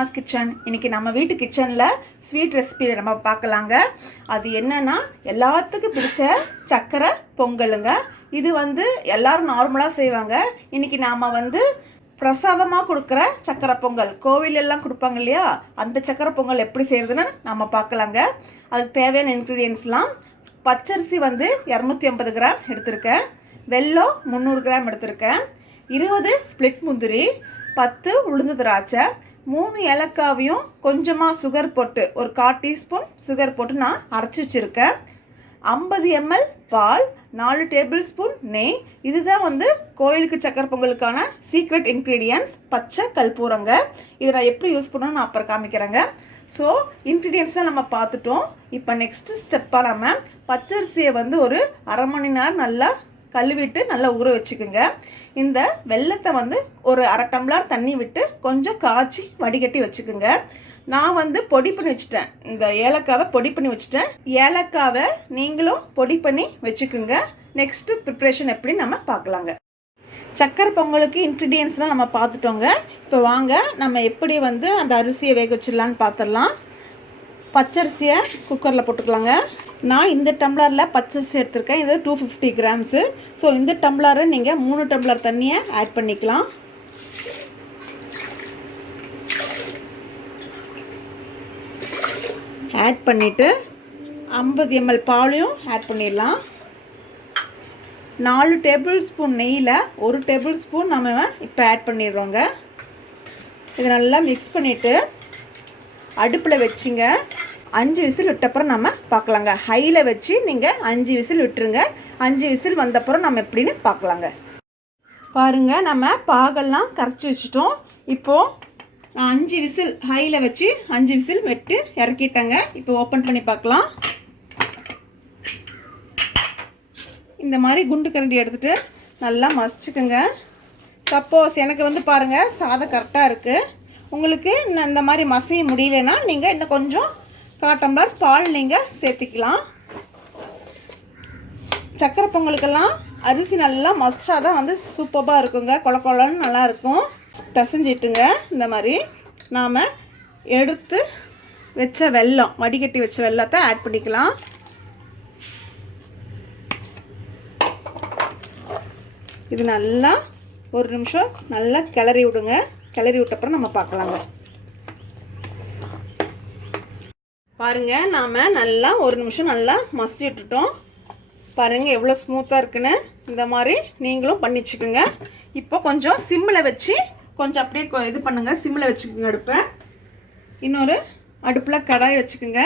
Kalpana's kitchen. இன்றைக்கி நம்ம வீட்டு கிச்சனில் ஸ்வீட் ரெசிபி நம்ம பார்க்கலாங்க. அது என்னென்னா எல்லாத்துக்கும் பிடிச்ச சக்கரை பொங்கலுங்க. இது எல்லோரும் நார்மலாக செய்வாங்க. இன்றைக்கி நாம் பிரசாதமாக கொடுக்குற சக்கரை பொங்கல், கோவிலெல்லாம் கொடுப்பாங்க இல்லையா, அந்த சக்கரை பொங்கல் எப்படி செய்கிறதுன்னு நம்ம பார்க்கலாங்க. அதுக்கு தேவையான இன்க்ரீடியன்ஸ்லாம் பச்சரிசி 250 கிராம் எடுத்திருக்கேன், வெல்லம் 300 கிராம் எடுத்திருக்கேன், 20 ஸ்ப்ளிட் முந்திரி, 10 உளுந்து திராட்சை, 3 ஏலக்காவையும் கொஞ்சமாக சுகர் போட்டு ஒரு 1/4 டீஸ்பூன் சுகர் போட்டு நான் அரைச்சி வச்சுருக்கேன், 50 ml பால், 4 டேபிள் ஸ்பூன் நெய். இதுதான் கோயிலுக்கு சக்கரை பொங்கலுக்கான சீக்ரெட் இன்க்ரீடியன்ட்ஸ், பச்சை கற்பூரங்க. இதை நான் எப்படி யூஸ் பண்ணணும்னு நான் அப்புறம் காமிக்கிறேங்க. ஸோ இன்க்ரீடியன்ட்ஸ்லாம் நம்ம பார்த்துட்டோம். இப்போ நெக்ஸ்ட்டு ஸ்டெப்பாக நம்ம பச்சரிசியை ஒரு அரை மணி நேரம் நல்லா கழுவிட்டு நல்லா ஊற வச்சுக்கோங்க. இந்த வெல்லத்தை ஒரு அரை டம்ளர் தண்ணி விட்டு கொஞ்சம் காய்ச்சி வடிகட்டி வச்சுக்கோங்க. நான் பொடி பண்ணி வச்சுட்டேன், இந்த ஏலக்காவை பொடி பண்ணி வச்சுட்டேன். ஏலக்காவை நீங்களும் பொடி பண்ணி வச்சுக்கோங்க. நெக்ஸ்ட்டு ப்ரிப்ரேஷன் எப்படி நம்ம பார்க்கலாங்க. சக்கரை பொங்கலுக்கு இன்க்ரீடியன்ஸ்லாம் நம்ம பார்த்துட்டோங்க. இப்போ வாங்க நம்ம எப்படி அந்த அரிசியை வேக வச்சிடலான்னு பார்த்துடலாம். பச்சரிசியை குக்கரில் போட்டுக்கலாங்க. நான் இந்த டம்ளரில் பச்சரிசி எடுத்திருக்கேன், இது 250 கிராம்ஸு. ஸோ இந்த டம்ளரை நீங்கள் 3 டம்ளர் தண்ணியை ஆட் பண்ணிக்கலாம். ஆட் பண்ணிவிட்டு 50 ml பாலையும் ஆட் பண்ணிடலாம். 4 டேபிள் ஸ்பூன் நெய்யில் 1 டேபிள் ஸ்பூன் நம்ம இப்போ ஆட் பண்ணிடுறோங்க. இதை நல்லா மிக்ஸ் பண்ணிவிட்டு அடுப்பில் வச்சுங்க. 5 விசில் விட்டப்புறம் நம்ம பார்க்கலாங்க. ஹையில் வச்சு நீங்கள் 5 விசில் விட்டுருங்க. 5 விசில் வந்தப்புறம் நம்ம எப்படின்னு பார்க்கலாங்க. பாருங்கள், நம்ம பாகெல்லாம் கரைச்சி வச்சுட்டோம். இப்போது நான் 5 விசில் ஹையில் வச்சு 5 விசில் வெட்டு இறக்கிட்டேங்க. இப்போ ஓப்பன் பண்ணி பார்க்கலாம். இந்த மாதிரி குண்டு கரண்டி எடுத்துகிட்டு நல்லா மசிச்சுக்குங்க. சப்போஸ் எனக்கு பாருங்கள் சாதம் கரெக்டாக இருக்குது, உங்களுக்கு இந்த மாதிரி மசிய முடியலன்னா நீங்கள் இன்னும் கொஞ்சம் 1/4 டம்ளர் பால் நீங்கள் சேர்த்திக்கலாம். சக்கரை பொங்கலுக்கெல்லாம் அரிசி நல்லா மசிச்சாதான் சூப்பராக இருக்குங்க, கொல கொலன்னு நல்லா இருக்கும். பிசைஞ்சிட்டுங்க இந்த மாதிரி நாம் எடுத்து வச்ச வெல்லம், வடிகட்டி வச்ச வெல்லத்தை ஆட் பண்ணிக்கலாம். இது நல்லா ஒரு நிமிஷம் நல்லா கிளறி விடுங்க. கிளறி விட்டப்புறம் நம்ம பார்க்கலாங்க. பாருங்கள், நாம் நல்லா ஒரு நிமிஷம் நல்லா மசிச்சு விட்டுட்டோம். பாருங்கள் எவ்வளோ ஸ்மூத்தாக இருக்குன்னு. இந்த மாதிரி நீங்களும் பண்ணி வச்சுக்கோங்க. இப்போ கொஞ்சம் சிம்மில் வச்சு கொஞ்சம் அப்படியே இது பண்ணுங்கள், சிம்மில் வச்சுக்கோங்க அடுப்பை. இன்னொரு அடுப்பில் கடாய் வச்சுக்கோங்க.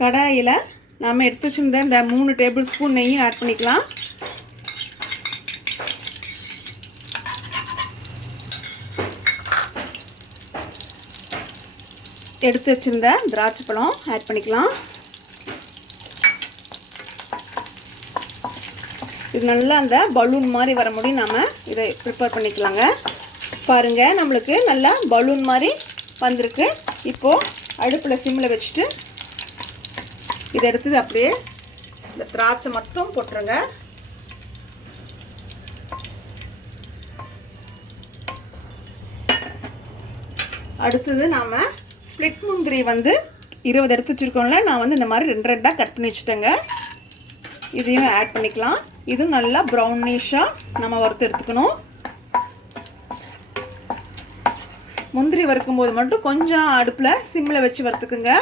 கடாயில் நாம் எடுத்து வச்சுருந்த இந்த 3 டேபிள் ஸ்பூன் நெய்யும் ஆட் பண்ணிக்கலாம். எடுத்து வச்சுருந்த திராட்சை பழம் ஆட் பண்ணிக்கலாம். இது நல்லா அந்த பலூன் மாதிரி வர முடியும், நம்ம இதை ப்ரிப்பேர் பண்ணிக்கலாங்க. பாருங்கள், நம்மளுக்கு நல்லா பலூன் மாதிரி வந்திருக்கு. இப்போது அடுப்பில் சிம்மில் வச்சுட்டு இதை எடுத்து அப்படியே இந்த திராட்சை மட்டும் போட்டுருங்க. அடுத்தது நாம் ஸ்ப்ளிட் முந்திரி 20 எடுத்து வச்சுருக்கோம்ல, நான் இந்த மாதிரி 2 கட் பண்ணி வச்சுட்டேங்க. இதையும் ஆட் பண்ணிக்கலாம். இதுவும் நல்லா ப்ரௌனிஷாக நம்ம வறுத்து எடுத்துக்கணும். முந்திரி வறுக்கும்போது மட்டும் கொஞ்சம் அடுப்பில் சிம்மில் வச்சு வறுத்துக்குங்க.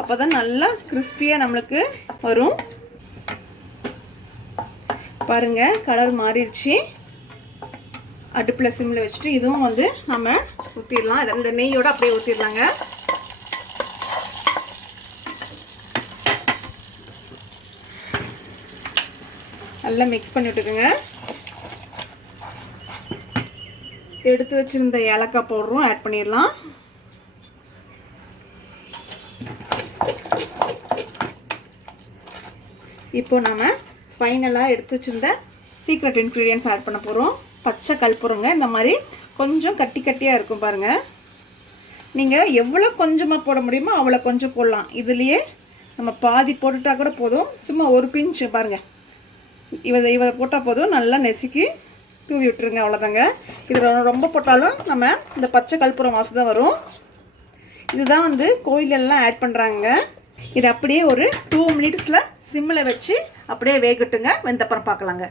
அப்போ தான் நல்லா கிறிஸ்பியாக நம்மளுக்கு வரும். பாருங்கள், கலர் மாறிடுச்சு. அடுப்பில் சிம்மில் வச்சுட்டு இதுவும் நம்ம ஊற்றிடலாம். இதை இந்த நெய்யோடு அப்படியே ஊற்றிடலாங்க. நல்லா மிக்ஸ் பண்ணி விட்டுக்குங்க. எடுத்து வச்சுருந்த ஏலக்காய் பவுடரும் ஆட் பண்ணிடலாம். இப்போ நம்ம ஃபைனலாக எடுத்து வச்சுருந்த சீக்ரெட் இன்க்ரீடியன்ட்ஸ் ஆட் பண்ண போகிறோம். பச்சை கற்பூரங்க. இந்த மாதிரி கொஞ்சம் கட்டி கட்டியாக இருக்கும் பாருங்கள். நீங்கள் எவ்வளோ கொஞ்சமாக போட முடியுமோ அவ்வளோ கொஞ்சம் போடலாம். இதுலேயே நம்ம பாதி போட்டுட்டா கூட போதும். சும்மா ஒரு பிஞ்சு பாருங்கள், இதை போட்டால் போதும். நல்லா நெசுக்கி தூவி விட்டுருங்க. அவ்வளோதாங்க. இது ரொம்ப போட்டாலும் நம்ம இந்த பச்சை கற்பூரம் வாசம் தான் வரும். இதுதான் வந்து கோயிலெல்லாம் ஆட் பண்ணுறாங்க. இது அப்படியே ஒரு 2 மினிட்ஸில் சிம்மில் வச்சு அப்படியே வேகட்டுங்க. வெந்தப்புறம் பார்க்கலாங்க.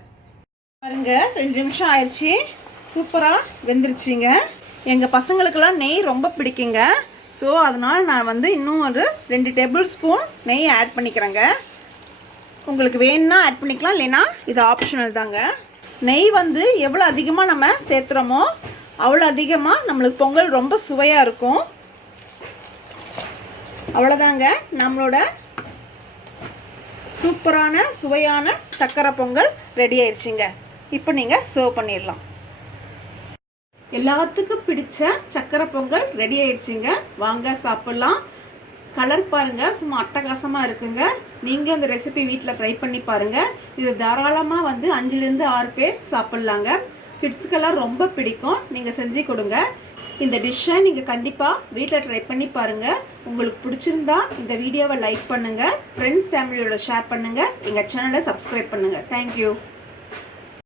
பாருங்க 2 நிமிஷம் ஆயிடுச்சு. சூப்பராக வெந்துருச்சிங்க. எங்கள் பசங்களுக்கெல்லாம் நெய் ரொம்ப பிடிக்குங்க. ஸோ அதனால் நான் வந்து இன்னும் ஒரு 2 டேபிள் ஸ்பூன் நெய் ஆட் பண்ணிக்கிறேங்க. உங்களுக்கு வேணும்னா ஆட் பண்ணிக்கலாம், இல்லைன்னா இது ஆப்ஷனல் தாங்க. நெய் வந்து எவ்வளோ அதிகமாக நம்ம சேர்த்துறோமோ அவ்வளோ அதிகமாக நம்மளுக்கு பொங்கல் ரொம்ப சுவையாக இருக்கும். அவ்வளோதாங்க, நம்மளோட சூப்பரான சுவையான சக்கரை பொங்கல் ரெடி ஆயிடுச்சுங்க. இப்போ நீங்கள் சர்வ் பண்ணிடலாம். எல்லாத்துக்கும் பிடிச்ச சக்கரை பொங்கல் ரெடி ஆயிடுச்சுங்க. வாங்க சாப்பிட்லாம். கலர் பாருங்கள், சும்மா அட்டகாசமாக இருக்குங்க. நீங்களும் இந்த ரெசிபி வீட்டில் ட்ரை பண்ணி பாருங்கள். இது தாராளமாக வந்து 5லேருந்து 6 பேர் சாப்பிட்லாங்க. கிட்ஸுக்கெல்லாம் ரொம்ப பிடிக்கும். நீங்கள் செஞ்சு கொடுங்க. இந்த டிஷ்ஷை நீங்கள் கண்டிப்பாக வீட்டில் ட்ரை பண்ணி பாருங்கள். உங்களுக்கு பிடிச்சிருந்தா இந்த வீடியோவை லைக் பண்ணுங்கள், ஃப்ரெண்ட்ஸ் ஃபேமிலியோட ஷேர் பண்ணுங்கள், எங்கள் சேனலை சப்ஸ்கிரைப் பண்ணுங்கள். தேங்க்யூ.